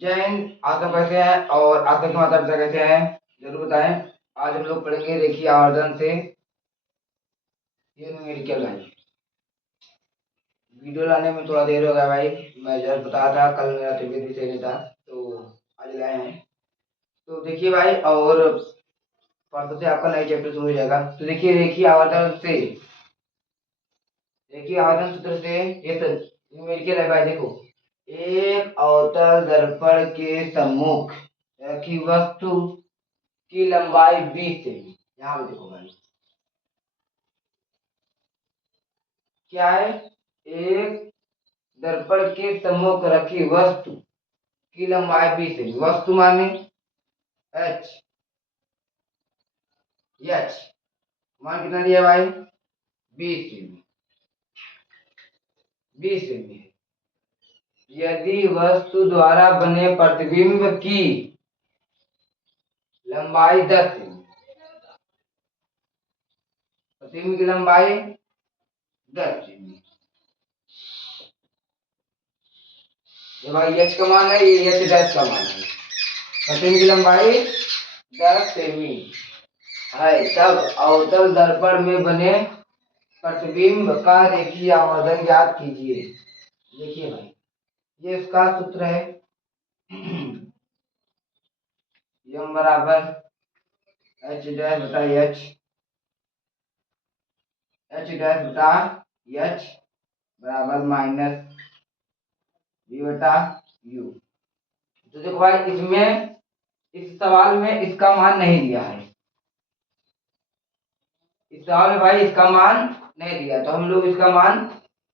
जय हिंद। आप लोग कैसे हैं और आप लोग के माता पिता कैसे हैं, जरूर बताएं। आज हम लोग पढ़ेंगे रेखीय आवर्धन से ये न्यूमेरिकल भाई। वीडियो लाने में थोड़ा देर हो गया भाई। मैं जब बताया था, कल मेरा तबीयत भी सही नहीं था तो आज लाए हैं। तो देखिए भाई, और परसों से आपका नया चैप्टर शुरू हो जाएगा। तो देखिए, रेखीय आवर्धन सूत्र से ये न्यूमेरिकल है भाई। देखो, एक अवतल दर्पण के सम्मुख की वस्तु की लंबाई 20 सेमी। यहाँ पे देखो भाई, क्या है? एक दर्पण के सम्मुख रखी वस्तु की लंबाई 20 सेमी। वस्तु माने एच, एच मान कितना दिया भाई? 20 सेमी। 20 सेमी है। यदि वस्तु द्वारा बने प्रतिबिंब की लंबाई 10 सेमी, प्रतिबिंब की लंबाई 10 सेमी। ये भाई एच का मान है, ये एच डैश का मान है। प्रतिबिंब की लंबाई 10 सेमी है। तब अवतल दर्पण में बने प्रतिबिंब का रेखीय आवर्धन ज्ञात कीजिए। देखिए भाई, ये इसका सूत्र है। यम बराबर एच डैश बटा एच, एच डैश बटा एच बराबर माइनस बी बटा यू। तो देखो भाई, इसमें इस सवाल में इसका मान नहीं दिया है। इस सवाल में भाई इसका मान नहीं दिया, तो हम लोग इसका मान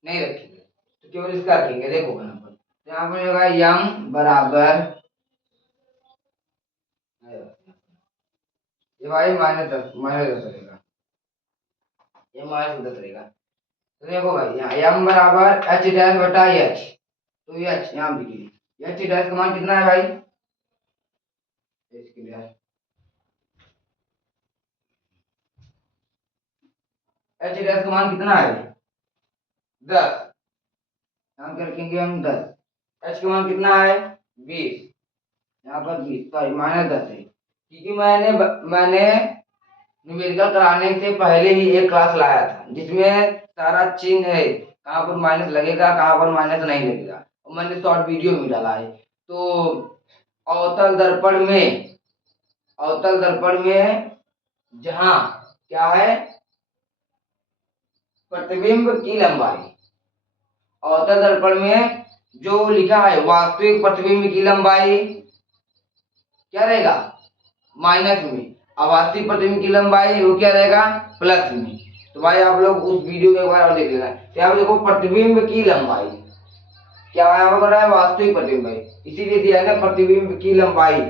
नहीं रखेंगे, तो केवल इसका रखेंगे। देखो यहाँ पर होगा यम बराबर, ये भाई -10 रहेगा, ये -10 रहेगा। तो देखो भाई, यहाँ यम बराबर एच डैश बटा एच, तो एच यहाँ लिखिए। एच डैश का मान कितना है भाई? एच डैश का मान कितना है? 10। यहाँ पे रखेंगे हम 10। एच का मान कितना है? 20। यहाँ पर 20 सॉरी -10 है, क्योंकि मैंने न्यूमेरिकल कराने से पहले ही एक क्लास लाया था जिसमें सारा चिन्ह है, कहाँ पर माइनस लगेगा कहाँ पर माइनस नहीं लगेगा, और मैंने शॉर्ट वीडियो में डाला है। तो अवतल दर्पण में, अवतल दर्पण में जहां क्या है? प्रतिबिंब की लंबाई। अवतल दर्पण में जो लिखा है वास्तविक प्रतिबिंब की लंबाई क्या रहेगा? माइनस में। आभासी प्रतिबिंब की लंबाई वो क्या रहेगा? प्लस में। तो भाई आप लोग उस वीडियो को एक बार और देख लेना। यहाँ पे देखो, प्रतिबिंब की लंबाई क्या है? यहाँ पर वास्तविक प्रतिबिंब है, इसीलिए दिया है ना प्रतिबिंब की लंबाई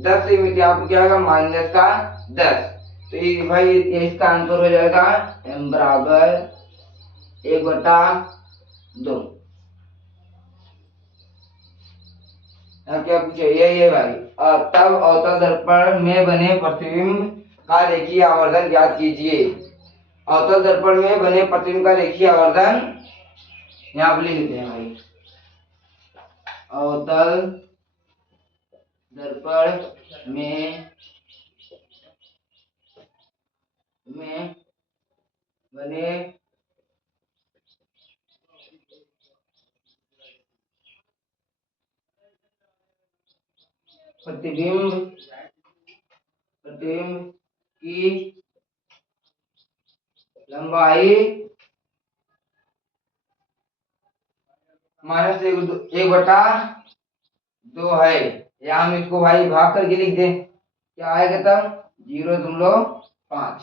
10 सेमी। यहाँ पे क्या होगा? -10। तो ये भाई ये इसका आंसर हो जाएगा m बराबर 1/2। क्या पूछे? यही है भाई। तब अवतल दर्पण में बने प्रतिबिंब का रेखीय आवर्धन ज्ञात कीजिए। अवतल दर्पण में बने प्रतिबिंब का रेखीय आवर्धन यहाँ पर लिख देते हैं भाई। अवतल दर्पण में बने प्रतिबिंब की लंबाई -1/2 है। या हम इसको भाई भाग करके लिख दें, क्या आएगा तब? 0.5।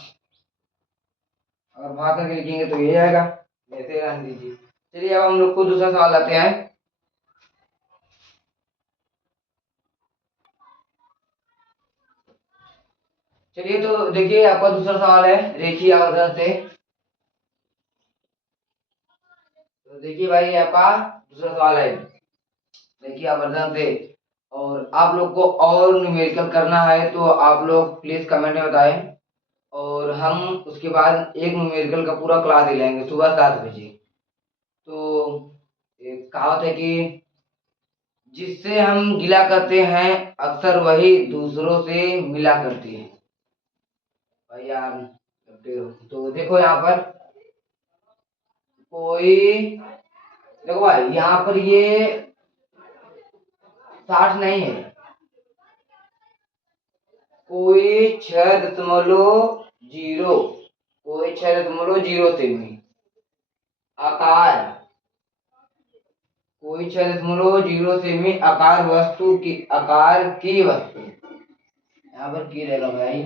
अगर भाग करके लिखेंगे तो ये आएगा। ऐसे रहने दीजिए। चलिए अब हम लोग को दूसरा सवाल आते हैं। चलिए तो देखिए, आपका दूसरा सवाल है रेखीय आवर्धन से। तो देखिए भाई, आपका दूसरा सवाल है रेखीय आवर्धन से, और आप लोग को और न्यूमेरिकल करना है तो आप लोग प्लीज कमेंट में बताएं, और हम उसके बाद एक न्यूमेरिकल का पूरा क्लास ले लेंगे सुबह 7 बजे। तो एक कहावत है कि जिससे हम गिला करते हैं अक्सर वही दूसरों से मिला करते हैं। भाई यार तो देखो यहाँ पर कोई, देखो भाई यहाँ पर ये 60 नहीं है, कोई 6.0, कोई 6.0 सेमी आकार, कोई 6.0 सेमी आकार वस्तु की, आकार की वस्तु, यहाँ पर की रहेगा भाई,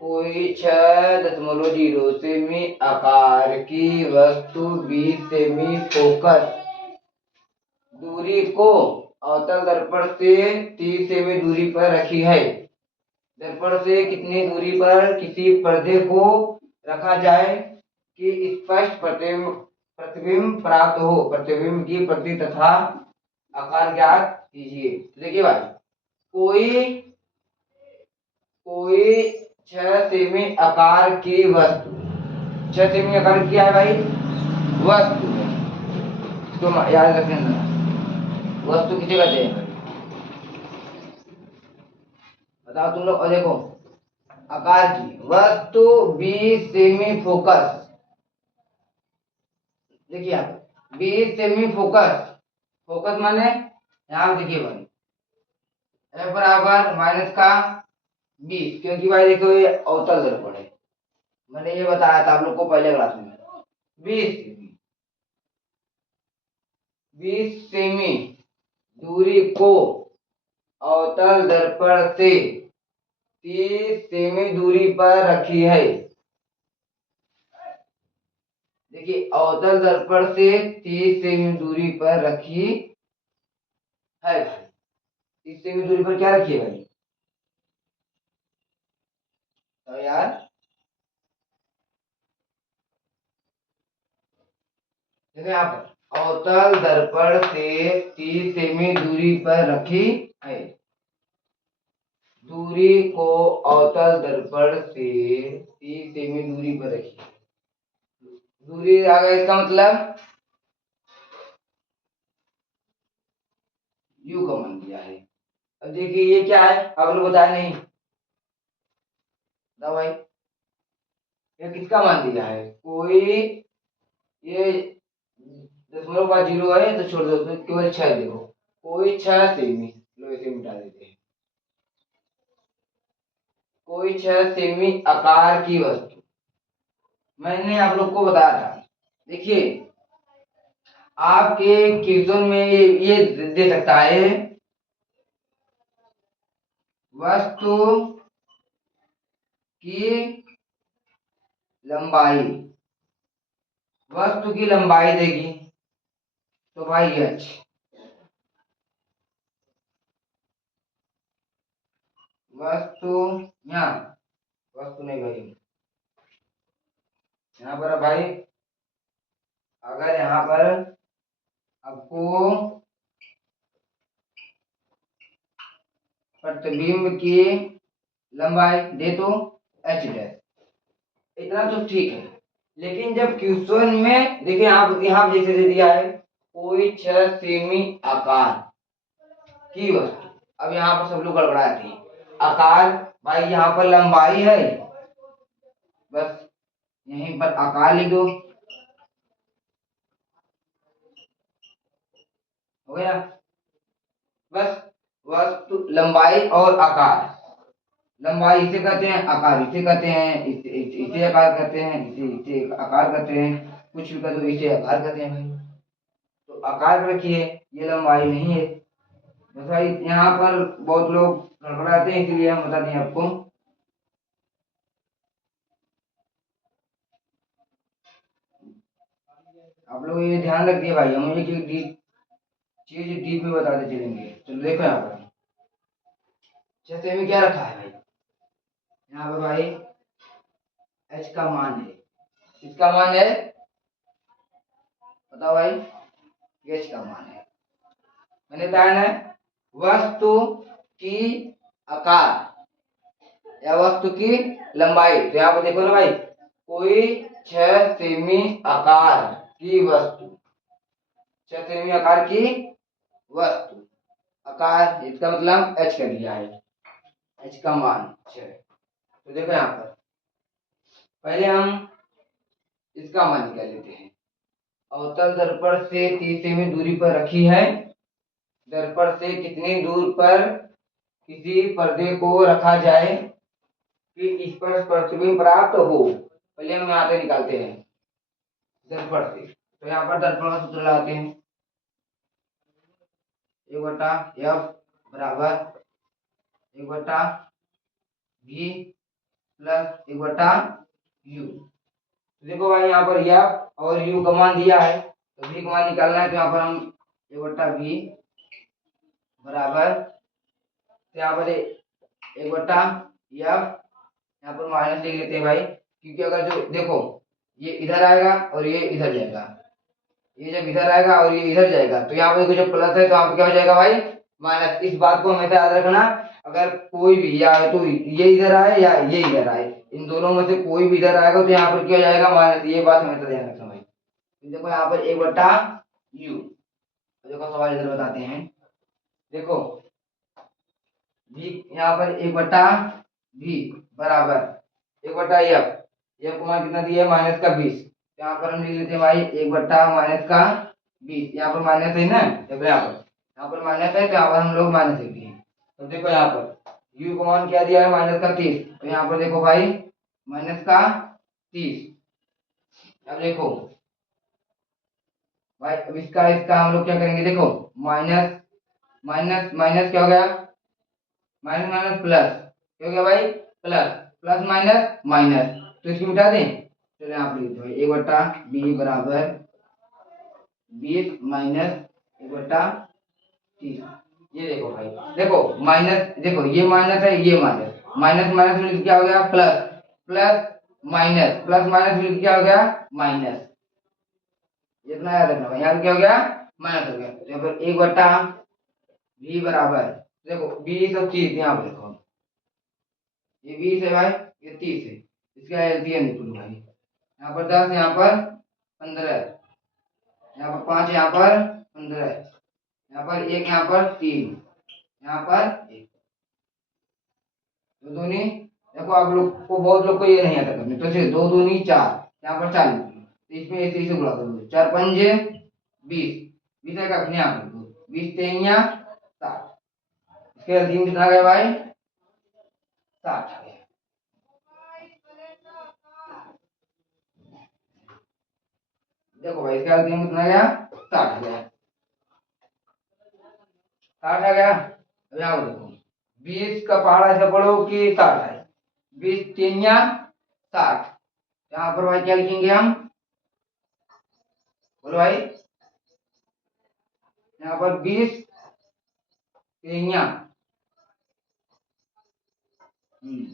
कोई 6.0 सेमी आकार की वस्तु 20 सेमी फोकस दूरी को अवतल दर्पण से 30 सेमी दूरी पर रखी है। दर्पण से कितनी दूरी पर किसी पर्दे को रखा जाए कि स्पष्ट प्रतिबिंब प्राप्त हो, प्रतिबिंब की प्रति तथा आकार ज्ञात कीजिए। देखिए भाई कोई कोई 6 सेमी आकार की वस्तु, 6 सेमी आकार की है भाई वस्तु, इसको याद रखना, वस्तु किसे कहते हैं बताओ तुम लोग। और देखो आकार की वस्तु 20 सेमी फोकस, देखिए आप 20 सेमी फोकस, फोकस माने यहाँ देखिए भाई F बराबर माइनस का 20, क्योंकि भाई देखो ये अवतल दर्पण है, मैंने ये बताया था आप लोग को पहले क्लास में। 20 सेमी दूरी को अवतल दर्पण से 30 सेमी दूरी पर रखी है। देखिए अवतल दर्पण से 30 सेमी दूरी पर रखी है भाई, 30 सेमी दूरी पर क्या रखी है भाई, तो यार देखो यहाँ पर अवतल दर्पण से 30 सेमी दूरी पर रखी है, दूरी को अवतल दर्पण से 30 सेमी दूरी पर रखी, दूरी आ गया, इसका मतलब यू का मान दिया है। अब देखिए ये क्या है, आप लोग बताया नहीं ना भाई, ये किसका मान दिया है, कोई ये 0.0 है तो छोड़ दो, तो केवल 6 देखो, कोई 6 सेमी, लो इसे मिटा देते हैं, कोई 6 सेमी आकार की वस्तु, मैंने आप लोग को बताया था। देखिए आपके क्वेश्चन में ये दे सकता है वस्तु की लंबाई, वस्तु की लंबाई देगी तो भाई h, वस्तु यहाँ, वस्तु नहीं भाई यहाँ पर भाई, अगर यहाँ पर आपको प्रतिबिंब की लंबाई दे तो h डैश, इतना तो ठीक है, लेकिन जब क्वेश्चन में देखिए यहाँ जैसे दे दिया है कोई 6 सेमी आकार की वस्तु, अब यहाँ पर सब लोग गड़बड़ाते हैं, आकार भाई यहाँ पर लंबाई है, बस यहीं पर आकार लिख दो, हो गया, बस वस्तु लंबाई और आकार, लंबाई इसे कहते हैं, आकार इसे कहते हैं, इसे आकार कहते हैं, इसे आकार कहते हैं, कुछ भी कर दो इसे आकार कहते हैं भाई, तो आकार रखिए, ये लंबाई नहीं है, बस भाई यहाँ पर बहुत लोग गड़बड़ाते हैं, इसलिए हम बता दें आपको। आप लोग ये ध्यान रखिए भाई, हम एक एक चीज डीप में बताते चलेंगे। चलो देखो यहाँ पर जैसे में क्या रखा है भाई, यहाँ पर भाई h का मान है, किसका मान है बताओ भाई, h का मान है, मैंने बताया ना वस्तु की आकार या वस्तु की लंबाई, तो यहाँ पर देखो ना भाई कोई 6 सेमी आकार की वस्तु, 6 सेमी आकार की वस्तु। आकार इसका मतलब h कर दिया है, h का मान 6। तो देखो यहाँ पर पहले हम इसका मान निकाल लेते हैं। अवतल दर्पण से 30 सेमी दूरी पर रखी है। दर्पण से कितनी दूर पर किसी पर्दे को रखा जाए कि इस पर प्रतिबिंब प्राप्त हो। पहले हम यहाँ से निकालते हैं दर्पण से। तो यहाँ पर दर्पण का सूत्र लगाते हैं, 1/f बराबर 1/v प्लस 1/u। देखो भाई यहाँ पर f और u का मान दिया है, तो v का मान निकालना है। तो यहाँ पर हम 1/v बराबर, तो यहाँ पर 1/f यहाँ पर माइनस लिख लेते हैं भाई, क्योंकि अगर जो देखो ये इधर आएगा और ये इधर जाएगा, ये जब इधर आएगा और ये इधर जाएगा तो यहाँ पर जब प्लस है तो यहाँ पर क्या हो जाएगा भाई माइनस। इस बात को हमेशा याद रखना, अगर कोई भी या तो ये इधर आए या ये इधर आए, इन दोनों में से कोई भी इधर आएगा तो यहाँ पर क्या हो जाएगा माइनस। ये बात हमेशा ध्यान रखना भाई। तो देखो यहाँ पर 1/u। देखो सवाल इधर बताते हैं, देखो v यहाँ पर 1/v बराबर 1/f। f को मान कितना दिया है -20। यहाँ पर हम लिख लेते हैं भाई 1/-20। यहाँ पर माइनस है ना, देखो यहाँ पर माइनस है तो यहाँ पर हम लोग माइनस लिख दिए। तो देखो यहाँ पर u को मान क्या दिया है -30। तो यहाँ पर देखो भाई -30। अब देखो भाई अब इसका हम लोग क्या करेंगे, देखो माइनस माइनस माइनस क्या हो गया, माइनस माइनस प्लस क्या हो गया भाई, प्लस प्लस माइनस माइनस। तो इसको मिटा दें। चलो यहाँ पर लिखते हैं 1/b बराबर 20 माइनस 1/30। ये देखो भाई, देखो माइनस, देखो ये माइनस है ये माइनस, माइनस माइनस मिलकर क्या हो गया plus, plus minus plus minus मिलकर क्या हो गया माइनस। इतना याद रखना भाई, यहाँ पे क्या हो गया माइनस हो गया। तो यहाँ पर 1/v बराबर, देखो 20 और 30 यहाँ पर देखो, ये 20 है भाई ये 30 है, इसका एलसीएम निकालो भाई। यहाँ पर 10 यहाँ पर 15, यहाँ पर 5 यहाँ पर 15, यहाँ पर 1 यहाँ पर 3, यहाँ पर 1। दो दूनी, देखो आप लोग को बहुत लोग को ये नहीं आता करने, तो सिर्फ 2 दूनी 4, यहाँ पर 40। तो इसमें ऐसे से गुणा करो, 4 पंजे 20, 20 का अपने यहाँ पर 20 3 60। इसके एलसीएम कितना गया भाई 60 आ गया। देखो भाई इसका एलसीएम कितना गया 60 आ गया, 60 आ गया। अब यहाँ देखो 20 का पहाड़ा ऐसे पढ़ो कि 60 है, 20 3 60। यहाँ पर भाई क्या लिखेंगे हम, बोलो भाई, यहाँ पर 20 3 यहाँ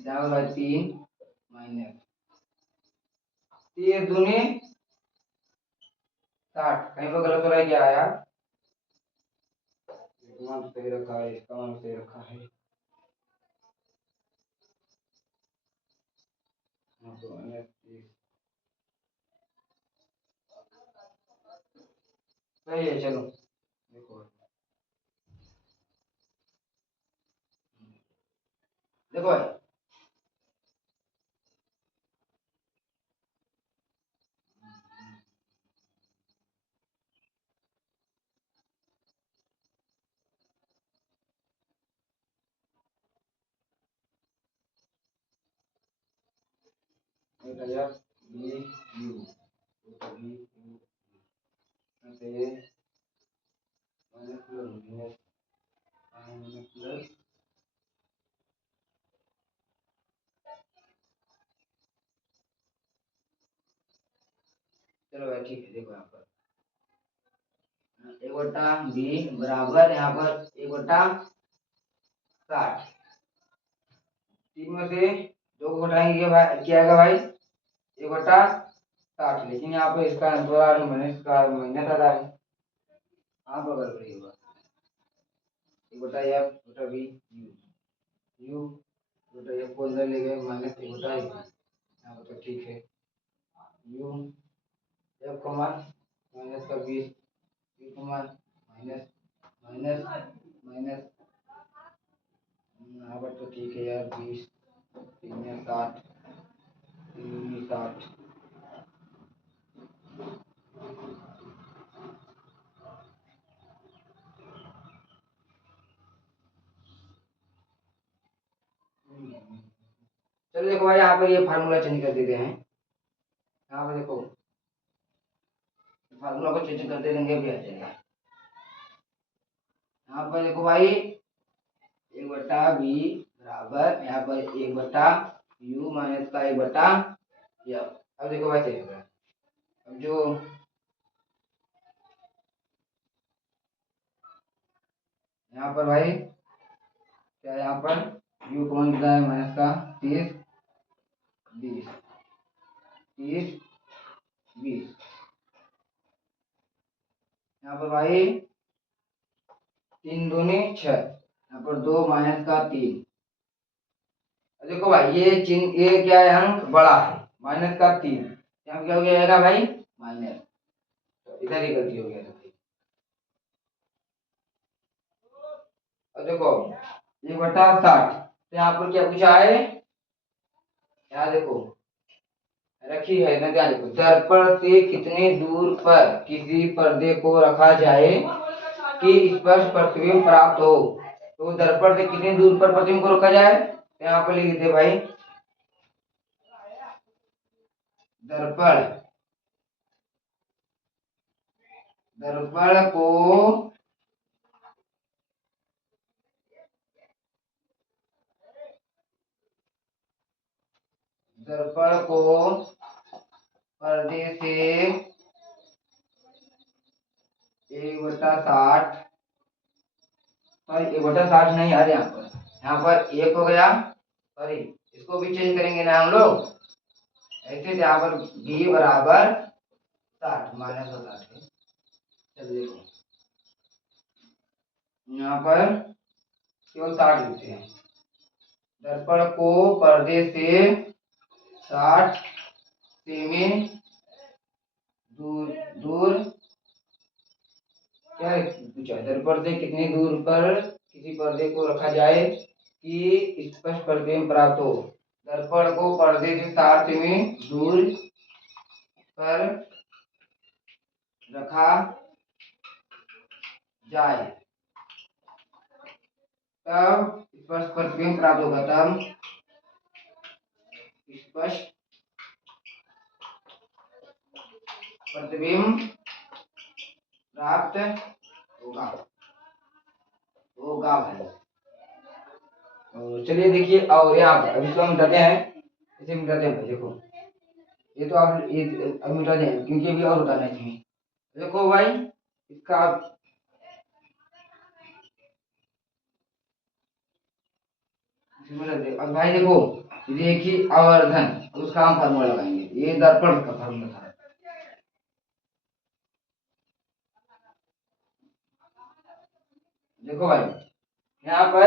पर भाई 3 माइनस 3 दूनी 60। कहीं पर गलत हो रहा है क्या यार, मान सही रखा है, इसका मान सही रखा है। सही है, चलो देखो देखो भाई चलो भाई ठीक है। देखो यहाँ पर 1/b बराबर यहाँ पर 1/60। 3 में से 2 को घटाएंगे क्या आएगा भाई 1/60। लेकिन यहाँ पर इसका आंसर मैंने इसका माइनस आ रहा है, हाँ बगल पर होगा 1/f/v u u को अंदर ले गए माइनस 1/f। यहाँ पर तो ठीक है, u f का मान -20 माइनस माइनस माइनस, यहाँ पर तो ठीक है यार, 20 3 में 60 3 में 60। चलो देखो भाई, यहाँ पर ये फार्मूला चेंज कर देते हैं। यहाँ पर देखो फार्मूला को चेंज कर देंगे, भी आ जाएगा। यहाँ पर देखो भाई, 1/v बराबर यहाँ पर 1/u माइनस का 1/f। अब देखो भाई सही होगा। अब जो यहाँ पर भाई क्या, यहाँ पर u कौन कितना है, माइनस का 30 20 30 20। यहाँ पर भाई 3 दूनी 6, यहाँ पर 2 माइनस का 3। देखो भाई ये चिन्ह, ये क्या है, अंक बड़ा है, माइनस का 3, यहाँ क्या हो जाएगा भाई माइनस, तो इधर ही गलती हो गया था भाई। और देखो 1/60, तो यहाँ पर क्या पूछा है, यहाँ देखो रखी है ना, ध्यान देखो, दर्पण से कितने दूर पर किसी पर्दे को रखा जाए कि स्पष्ट प्रतिबिंब प्राप्त हो। तो दर्पण से कितने दूर पर प्रतिबिंब को रखा जाए, तो यहाँ पर लिख देते भाई, दर्पण दर्पण को दर्पण को पर्दे से 1/60, सॉरी 1/60 नहीं, अरे यहाँ पर 1 हो गया, सॉरी इसको भी चेंज करेंगे ना हम लोग, ऐसे यहाँ पर b बराबर 60 माइनस 60 है। चलिए देखो यहाँ पर केवल 60 लिखते हैं, दर्पण को पर्दे से 60 सेमी दूर दूर, क्या पूछा, दर्पण से कितनी दूर पर किसी पर्दे को रखा जाए कि स्पष्ट प्रतिबिंब प्राप्त हो। दर्पण को पर्दे से 60 सेमी दूर पर रखा जाए तब स्पष्ट प्रतिबिंब प्राप्त होगा, तब स्पष्ट प्रतिबिंब प्राप्त होगा होगा भाई। और चलिए देखिए, और यहाँ पर अभी इसको हम मिटाते हैं, इसे मिटाते हैं भाई। देखो ये तो आप ये अब मिटा दें, क्योंकि अभी और बताना है इसमें। देखो भाई इसका अब भाई देखो, रेखी आवर्धन, उसका हम फार्मूला लगाएंगे, ये दर्पण का फार्मूला था। देखो भाई यहाँ पर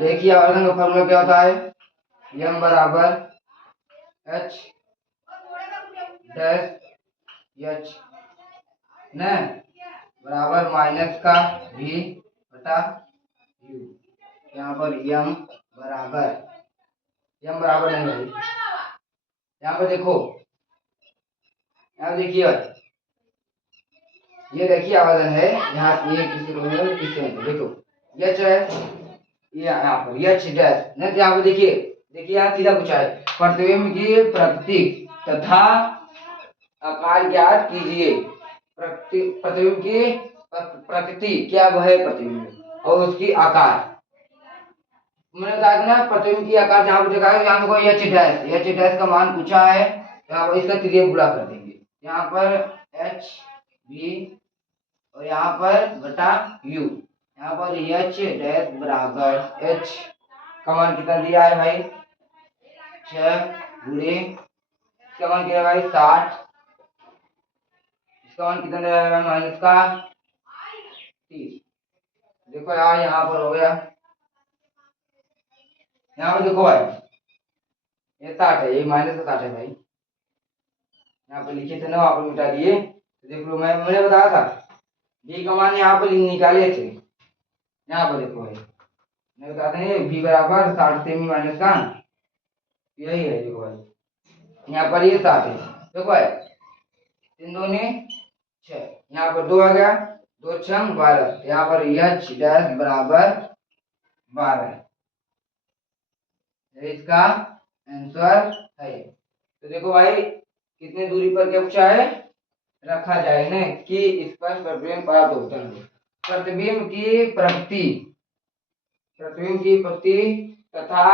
रेखीय आवर्धन का फार्मूला क्या होता है, m बराबर h डैश h न बराबर माइनस का v बटा u। यहाँ पर m बराबर नहीं भाई, यहाँ पर देखो, यहाँ देखिए भाई ये रेखीय आवर्धन है, यहाँ ये किसी देखो h है, ये यहाँ पर h डैश नहीं, तो यहाँ पर देखिए देखिए यहाँ सीधा पूछा है, प्रतिबिंब की प्रकृति तथा आकार ज्ञात कीजिए। प्रतिबिंब की प्रकृति क्या, वो है प्रतिबिंब, और उसकी आकार, मैंने बताया था ना, प्रतिबिंब की आकार जहाँ पर देखा है, यहाँ पर एच डैश का मान पूछा है, यहाँ पर इसका त्रिज्या गुणा कर देंगे, यहाँ पर एच भी और यहाँ पर बटा यू, यहाँ पर एच डैश बराबर एच का मान कितना दिया है भाई, 6 गुणे, इसका मान कितना भाई 60, इसका मान कितना दिया है माइनस का 30। देखो यार यहाँ पर हो गया, यहाँ पर देखो भाई ये 60 है, ये माइनस का 60 है भाई, यहाँ पे लिखे थे ना, वहां पर मिटा दिए, तो देख लो मैंने बताया था बी का मान यहाँ पर निकाले थे, यहाँ पर देखो भाई मैं बताते हैं बी बराबर 60 सेमी माइनस का यही है। देखो भाई यहाँ पर ये 60 है, देखो भाई 3 दूनी 6, यहाँ पर 2 आ गया, 2 6 12, यहाँ पर यह डैश बराबर 12 है, इसका आंसर है। तो देखो भाई कितने दूरी पर क्या पूछा है, रखा जाए ना कि स्पष्ट प्रतिबिंब प्राप्त होता है। प्रतिबिंब की प्रकृति, प्रतिबिंब की प्रकृति तथा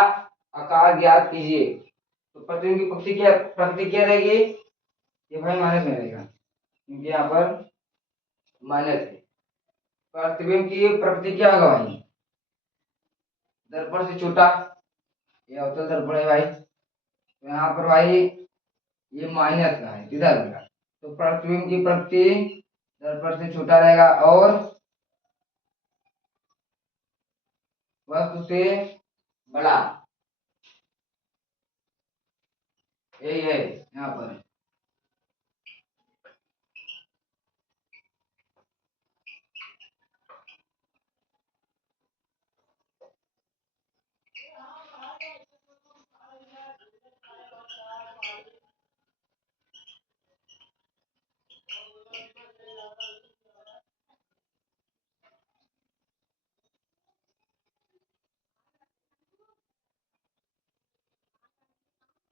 आकार ज्ञात कीजिए। तो प्रतिबिंब की प्रकृति क्या रहेगी, ये भाई माइनस में रहेगा क्योंकि यहाँ पर माइनस है। प्रतिबिंब की प्रकृति क्या होगा भाई, दर्पण से छोटा, ये अवतल दर्पण है भाई, तो यहाँ पर भाई ये माइनस का है सीधा रहेगा, तो प्रतिबिंब की प्रकृति दर्पण से छोटा रहेगा और वस्तु से बड़ा, यही है यहाँ पर।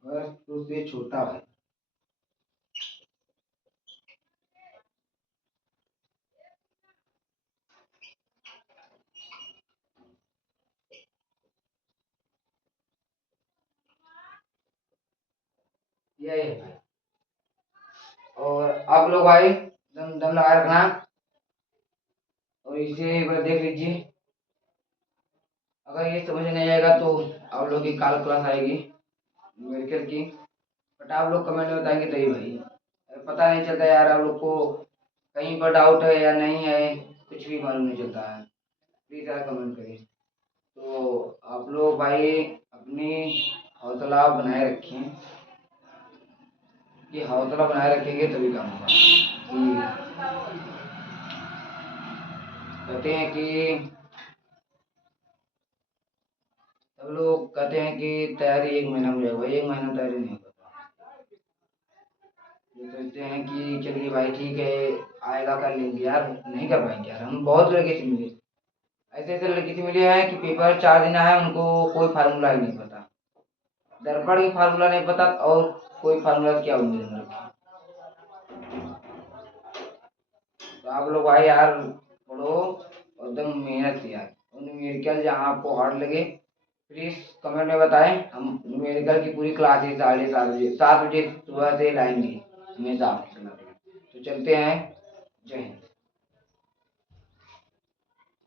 वस्तु से छोटा है, यही है भाई। और आप लोग भाई दम दम लगा रखना और इसे एक बार देख लीजिए, अगर ये समझ नहीं आएगा तो आप लोग की कल क्लास आएगी मेडिकल की, बट आप लोग कमेंट में बताएंगे तभी भाई, अगर पता नहीं चलता यार आप लोग को कहीं पर डाउट है या नहीं है, कुछ भी मालूम नहीं चलता है, प्लीज यार कमेंट करिए। तो आप लोग भाई अपनी हौसला बनाए रखें, कि हौसला बनाए रखेंगे तभी काम होगा। कि कहते हैं कि सब लोग कहते हैं कि तैयारी 1 महीना में जाएगा, 1 महीना तैयारी नहीं होता, ये सोचते हैं कि चलिए भाई ठीक है आएगा कर लेंगे, यार नहीं कर पाएंगे यार। हम बहुत लड़के से मिले, ऐसे ऐसे लड़के से मिले हैं कि पेपर 4 दिन आया उनको कोई फार्मूला ही नहीं पता, दर्पण की फार्मूला नहीं पता और कोई फार्मूला क्या उम्मीद में रखी। तो आप लोग भाई यार पढ़ो और एकदम मेहनत से यार, और न्यूमेरिकल जहाँ आपको हार्ड लगे प्लीज कमेंट में बताएं, हम न्यूमेरिकल की पूरी क्लासेस 7:30 बजे 7 बजे सुबह से लाएंगे हमेशा। तो चलते हैं, जय हिंद।